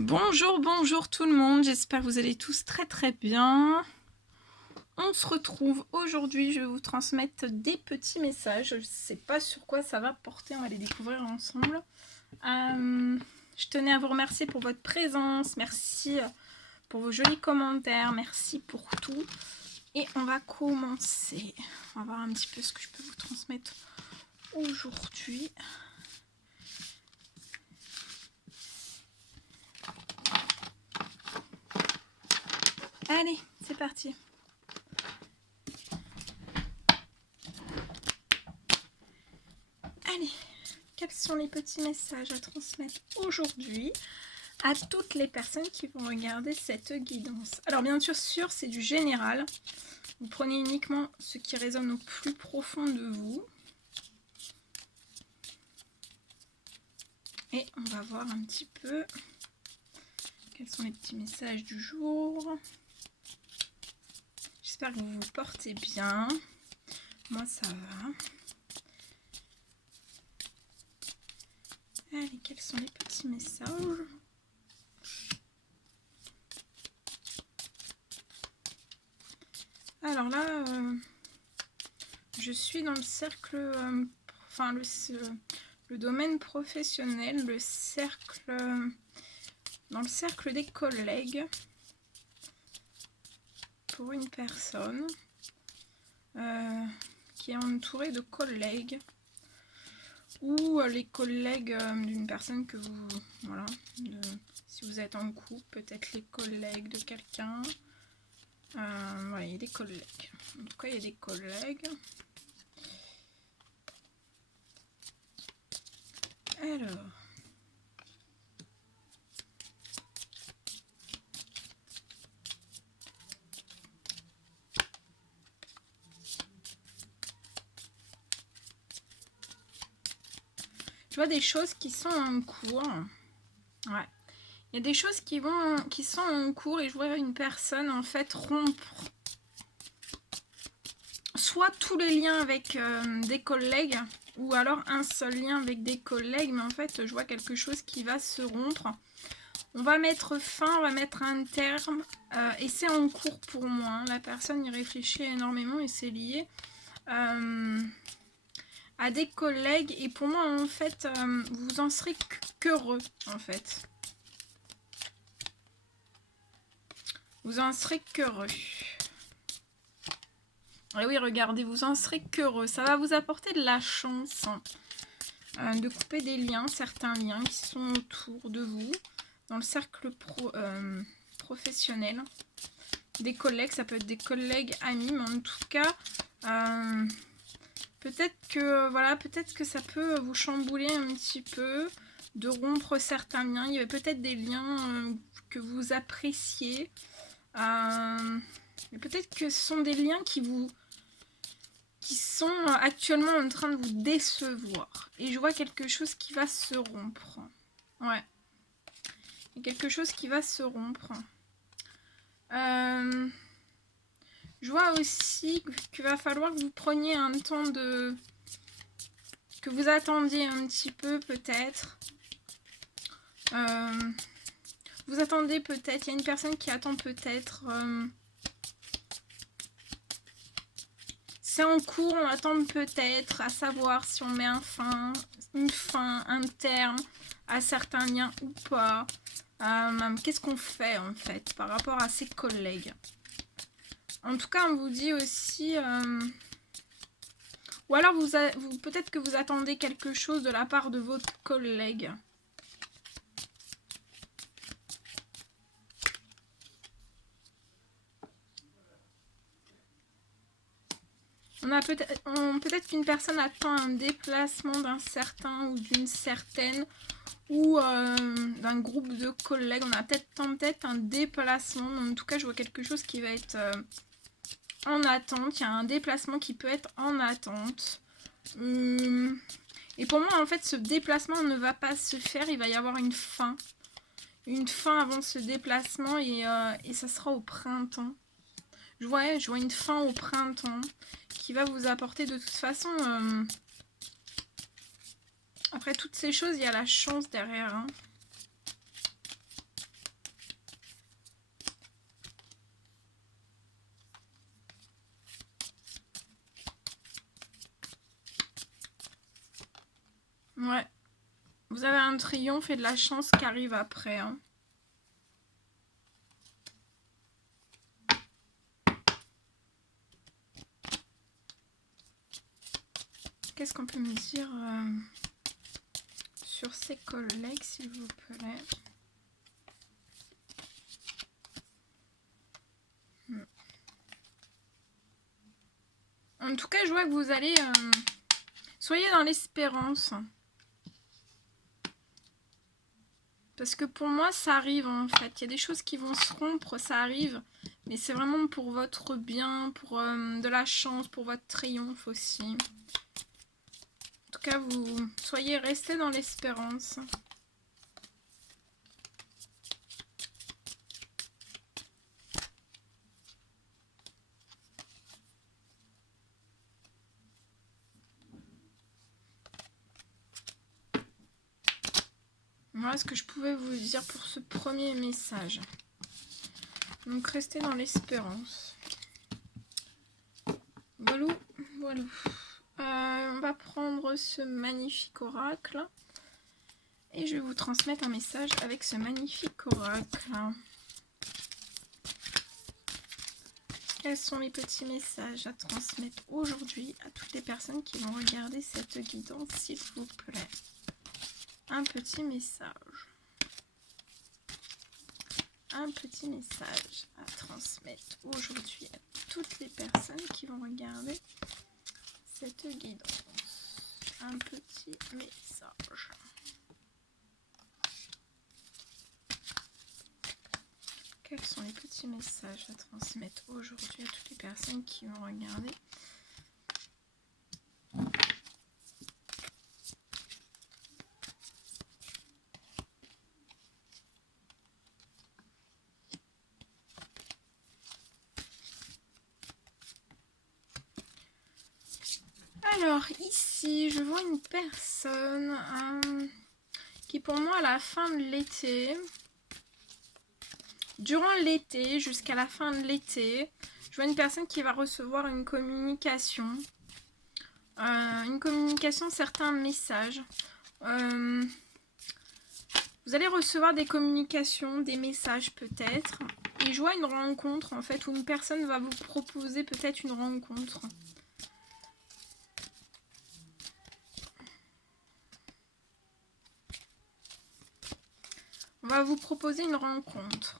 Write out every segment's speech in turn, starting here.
Bonjour, bonjour tout le monde, j'espère que vous allez tous très bien. On se retrouve aujourd'hui, je vais vous transmettre des petits messages. Je ne sais pas sur quoi ça va porter, on va les découvrir ensemble. Je tenais à vous remercier pour votre présence, merci pour vos jolis commentaires, merci pour tout. Et on va commencer. On va voir un petit peu ce que je peux vous transmettre aujourd'hui. Allez, c'est parti. Allez, quels sont les petits messages à transmettre aujourd'hui à toutes les personnes qui vont regarder cette guidance? Alors bien sûr, c'est du général. Vous prenez uniquement ce qui résonne au plus profond de vous. Et on va voir un petit peu quels sont les petits messages du jour. J'espère que vous vous portez bien. Moi, ça va. Allez, quels sont les petits messages? Alors là, je suis dans le cercle, enfin le domaine professionnel, dans le cercle des collègues, pour une personne qui est entourée de collègues, ou les collègues d'une personne que vous, voilà, si vous êtes en couple, peut-être les collègues de quelqu'un. Voilà, il y a des collègues. En tout cas, il y a des collègues. Alors. Je vois des choses qui sont en cours. Ouais. Il y a des choses qui sont en cours et je vois une personne en fait rompre soit tous les liens avec des collègues ou alors un seul lien avec des collègues, mais en fait je vois quelque chose qui va se rompre. On va mettre fin, on va mettre un terme et c'est en cours pour moi. Hein. La personne y réfléchit énormément et c'est lié à des collègues et pour moi en fait vous en serez qu'heureux en fait. Vous en serez qu'heureux. Et oui, regardez, vous en serez qu'heureux. Ça va vous apporter de la chance de couper des liens, certains liens qui sont autour de vous, dans le cercle professionnel. Des collègues, ça peut être des collègues amis, mais en tout cas, peut-être que ça peut vous chambouler un petit peu, de rompre certains liens. Il y a peut-être des liens que vous appréciez. Mais peut-être que ce sont des liens qui sont actuellement en train de vous décevoir. Et je vois quelque chose qui va se rompre. Ouais. Il y a quelque chose qui va se rompre. Je vois aussi qu'il va falloir que vous preniez un temps de... que vous attendiez un petit peu peut-être. Vous attendez peut-être, il y a une personne qui attend peut-être... c'est en cours, on attend peut-être à savoir si on met une fin, un terme à certains liens ou pas. Qu'est-ce qu'on fait en fait par rapport à ses collègues? En tout cas, on vous dit aussi... ou alors peut-être que vous attendez quelque chose de la part de votre collègue. On a peut-être qu'une personne attend un déplacement d'un certain ou d'une certaine ou d'un groupe de collègues. On a peut-être un déplacement. En tout cas, je vois quelque chose qui va être en attente. Il y a un déplacement qui peut être en attente. Et pour moi, en fait, ce déplacement ne va pas se faire. Il va y avoir une fin. Une fin avant ce déplacement et ça sera au printemps. Je vois une fin au printemps qui va vous apporter de toute façon... après toutes ces choses, il y a la chance derrière. Hein. Ouais. Vous avez un triomphe et de la chance qui arrive après. Hein. Qu'est-ce qu'on peut me dire sur ses collègues, s'il vous plaît? En tout cas, je vois que vous allez... soyez dans l'espérance. Parce que pour moi, ça arrive en fait. Il y a des choses qui vont se rompre, ça arrive. Mais c'est vraiment pour votre bien, pour de la chance, pour votre triomphe aussi. En tout cas, vous soyez restés dans l'espérance. Voilà ce que je pouvais vous dire pour ce premier message. Donc, restez dans l'espérance. Voilà, voilà. On va prendre ce magnifique oracle. Et je vais vous transmettre un message avec ce magnifique oracle. Quels sont les petits messages à transmettre aujourd'hui à toutes les personnes qui vont regarder cette guidance, s'il vous plaît? Un petit message. Un petit message à transmettre aujourd'hui à toutes les personnes qui vont regarder cette guidance. Un petit message. Quels sont les petits messages à transmettre aujourd'hui à toutes les personnes qui vont regarder? Alors ici, je vois une personne qui pour moi à la fin de l'été, durant l'été, jusqu'à la fin de l'été, je vois une personne qui va recevoir une communication, certains messages. Vous allez recevoir des communications, des messages peut-être. Et je vois une rencontre en fait où une personne va vous proposer peut-être une rencontre. On va vous proposer une rencontre.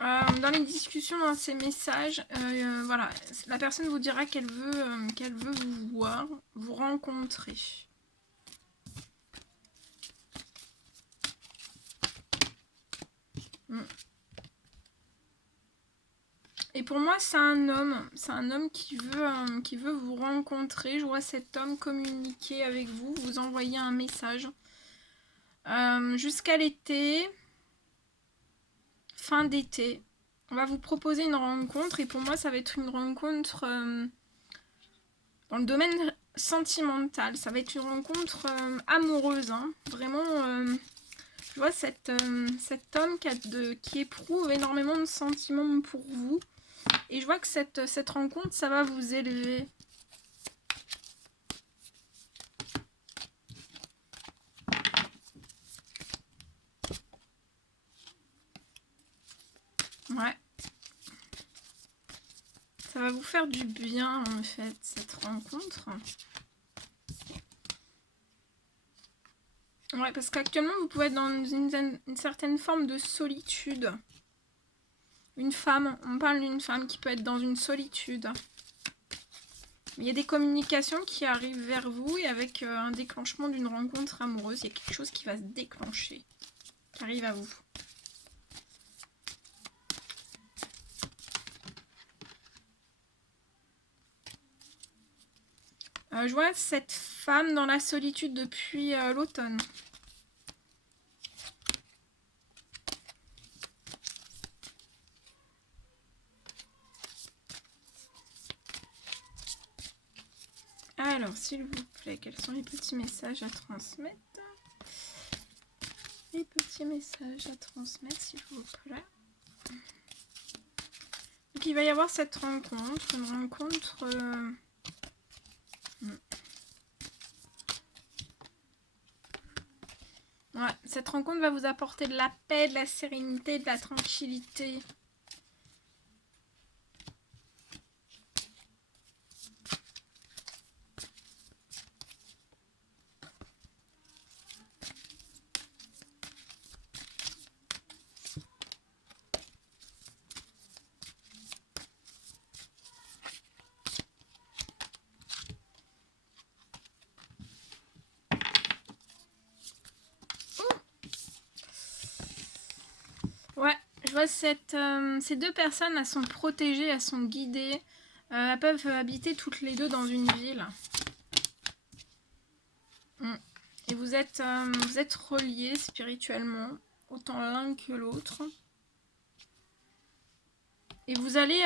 Dans les discussions, dans ces messages, voilà, la personne vous dira qu'elle veut vous voir, vous rencontrer. Et pour moi, c'est un homme qui veut vous rencontrer. Je vois cet homme communiquer avec vous, vous envoyer un message. Jusqu'à l'été, fin d'été, on va vous proposer une rencontre. Et pour moi, ça va être une rencontre dans le domaine sentimental. Ça va être une rencontre amoureuse. Hein. Vraiment, je vois cet homme qui éprouve énormément de sentiments pour vous. Et je vois que cette rencontre, ça va vous élever. Ouais. Ça va vous faire du bien, en fait, cette rencontre. Ouais, parce qu'actuellement, vous pouvez être dans une certaine forme de solitude. Une femme, on parle d'une femme qui peut être dans une solitude. Il y a des communications qui arrivent vers vous et avec un déclenchement d'une rencontre amoureuse, il y a quelque chose qui va se déclencher, qui arrive à vous. Je vois cette femme dans la solitude depuis l'automne. Alors, s'il vous plaît, quels sont les petits messages à transmettre? Les petits messages à transmettre, s'il vous plaît. Donc, il va y avoir cette rencontre, une rencontre Ouais, cette rencontre va vous apporter de la paix, de la sérénité, de la tranquillité. Ouais, je vois ces deux personnes, elles sont protégées, elles sont guidées. Elles peuvent habiter toutes les deux dans une ville. Et vous êtes reliés spirituellement, autant l'un que l'autre. Et vous allez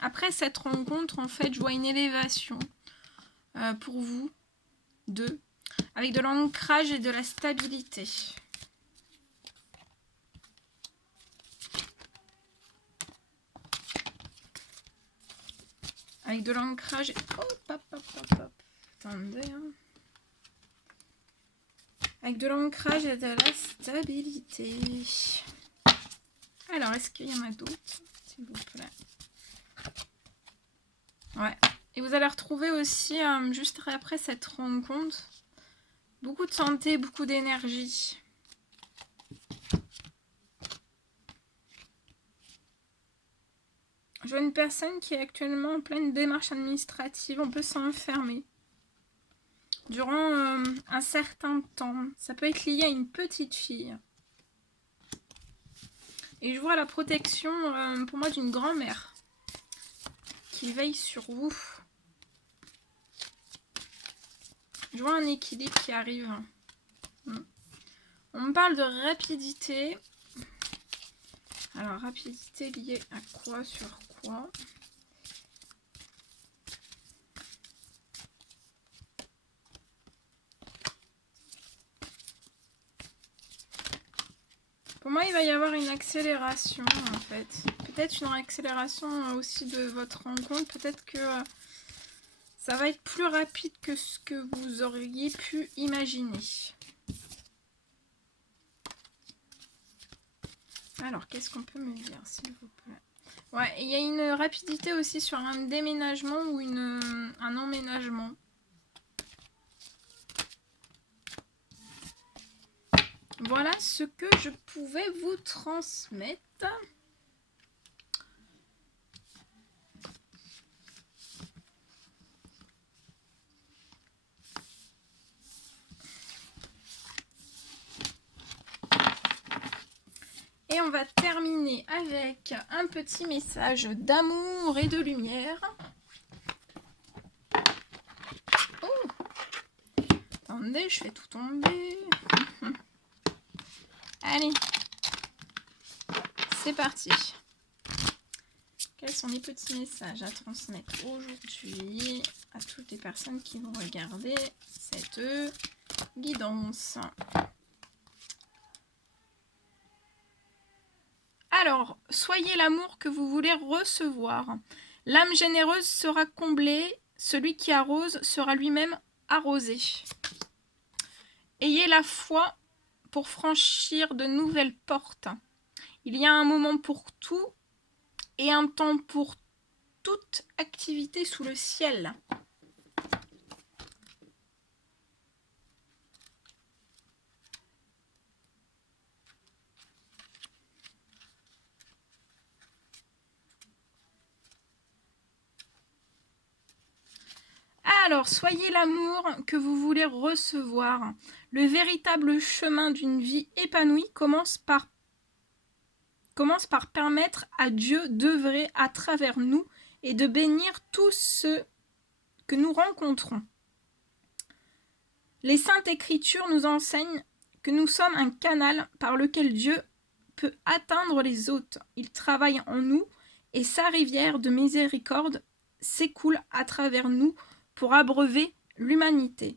après cette rencontre, en fait, je vois une élévation pour vous deux, avec de l'ancrage et de la stabilité. Avec de l'ancrage. Hop. Attendez. Hein. Avec de l'ancrage et de la stabilité. Alors, est-ce qu'il y en a d'autres, s'il vous plaît? Ouais. Et vous allez retrouver aussi, juste après cette rencontre, beaucoup de santé, beaucoup d'énergie. Je vois une personne qui est actuellement en pleine démarche administrative. On peut s'enfermer durant un certain temps. Ça peut être lié à une petite fille. Et je vois la protection, pour moi, d'une grand-mère qui veille sur vous. Je vois un équilibre qui arrive. On me parle de rapidité. Alors, rapidité liée à quoi, sur quoi? Pour moi, il va y avoir une accélération, en fait. Peut-être une accélération aussi de votre rencontre. Peut-être que ça va être plus rapide que ce que vous auriez pu imaginer. Alors, qu'est-ce qu'on peut me dire, s'il vous plaît? Ouais, il y a une rapidité aussi sur un déménagement ou un emménagement. Voilà ce que je pouvais vous transmettre. Et on va terminer avec un petit message d'amour et de lumière. Oh! Attendez, je fais tout tomber. Allez, c'est parti. Quels sont les petits messages à transmettre aujourd'hui à toutes les personnes qui vont regarder cette guidance? Alors, soyez l'amour que vous voulez recevoir. L'âme généreuse sera comblée, celui qui arrose sera lui-même arrosé. Ayez la foi pour franchir de nouvelles portes. Il y a un moment pour tout et un temps pour toute activité sous le ciel. Alors, soyez l'amour que vous voulez recevoir. Le véritable chemin d'une vie épanouie commence par permettre à Dieu d'œuvrer à travers nous et de bénir tous ceux que nous rencontrons. Les Saintes Écritures nous enseignent que nous sommes un canal par lequel Dieu peut atteindre les autres. Il travaille en nous et sa rivière de miséricorde s'écoule à travers nous pour abreuver l'humanité.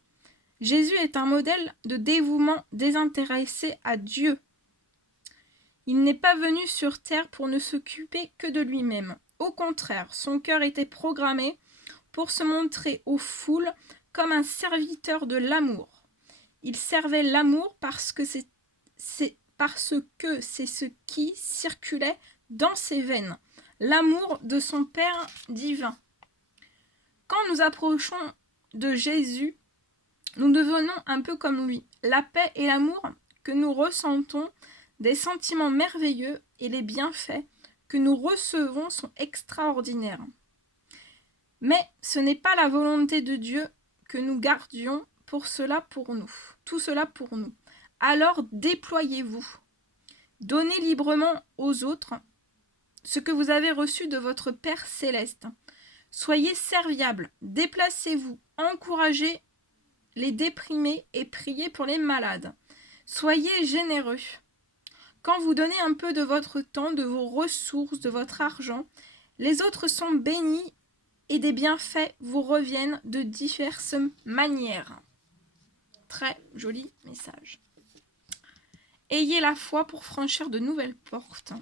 Jésus est un modèle de dévouement désintéressé à Dieu. Il n'est pas venu sur terre pour ne s'occuper que de lui-même. Au contraire, son cœur était programmé pour se montrer aux foules comme un serviteur de l'amour. Il servait l'amour parce que c'est ce qui circulait dans ses veines, l'amour de son Père divin. Quand nous approchons de Jésus, nous devenons un peu comme lui. La paix et l'amour que nous ressentons, des sentiments merveilleux et les bienfaits que nous recevons sont extraordinaires. Mais ce n'est pas la volonté de Dieu que nous gardions tout cela pour nous. Alors déployez-vous. Donnez librement aux autres ce que vous avez reçu de votre Père céleste. Soyez serviables, déplacez-vous, encouragez les déprimés et priez pour les malades. Soyez généreux. Quand vous donnez un peu de votre temps, de vos ressources, de votre argent, les autres sont bénis et des bienfaits vous reviennent de diverses manières. Très joli message. Ayez la foi pour franchir de nouvelles portes.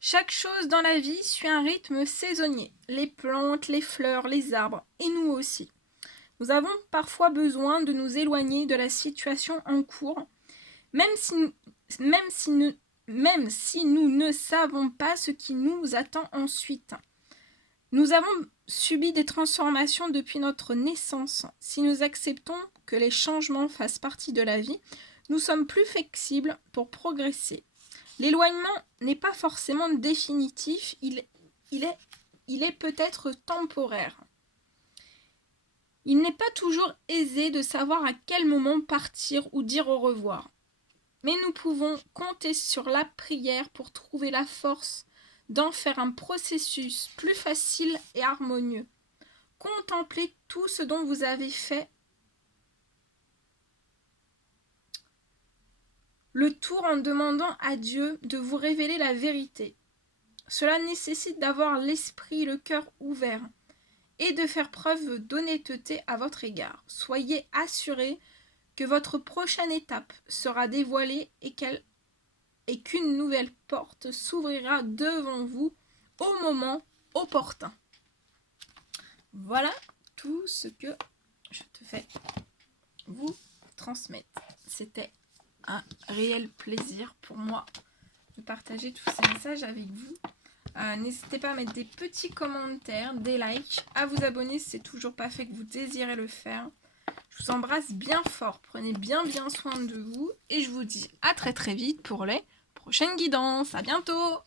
Chaque chose dans la vie suit un rythme saisonnier. Les plantes, les fleurs, les arbres, et nous aussi. Nous avons parfois besoin de nous éloigner de la situation en cours, même si nous ne savons pas ce qui nous attend ensuite. Nous avons subi des transformations depuis notre naissance. Si nous acceptons que les changements fassent partie de la vie, nous sommes plus flexibles pour progresser. L'éloignement n'est pas forcément définitif, il est peut-être temporaire. Il n'est pas toujours aisé de savoir à quel moment partir ou dire au revoir. Mais nous pouvons compter sur la prière pour trouver la force d'en faire un processus plus facile et harmonieux. Contemplez tout ce dont vous avez fait le tour en demandant à Dieu de vous révéler la vérité. Cela nécessite d'avoir l'esprit et le cœur ouverts et de faire preuve d'honnêteté à votre égard. Soyez assurés que votre prochaine étape sera dévoilée et qu'une nouvelle porte s'ouvrira devant vous au moment opportun. Voilà tout ce que je te fais vous transmettre. C'était un réel plaisir pour moi de partager tous ces messages avec vous. N'hésitez pas à mettre des petits commentaires, des likes, à vous abonner si c'est toujours pas fait que vous désirez le faire. Je vous embrasse bien fort, prenez bien soin de vous et je vous dis à très vite pour les prochaines guidances. À bientôt!